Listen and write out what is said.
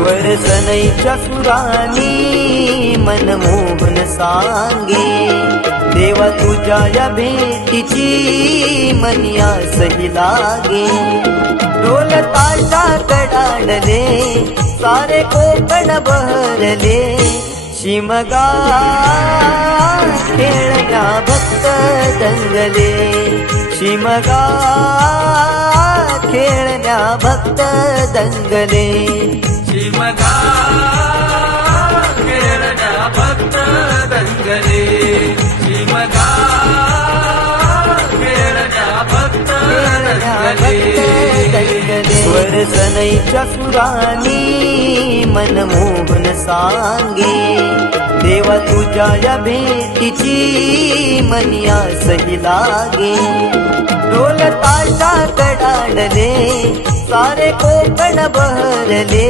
स्वर सनईच्या सुरानी मनमोहन सांगे, देवा तुझ्या या भेटीची मनिया सही लागे। ढोल ताशा कडाडले सारे कोकण बहरले, शिमगा खेळण्या भक्त दंगले, शिमगा खेळण्या भक्त दंगले, शिमगा खेळण्या भक्त दंगले, शिमगा खेळण्या भक्त दंगले। स्वर सनईच्या सुरानी मनमोहन सांगे, देवा तुझ्या या भेटीची मनिया सही लागे। ढोल ताशा कडाडले सारे कोकण बहरले,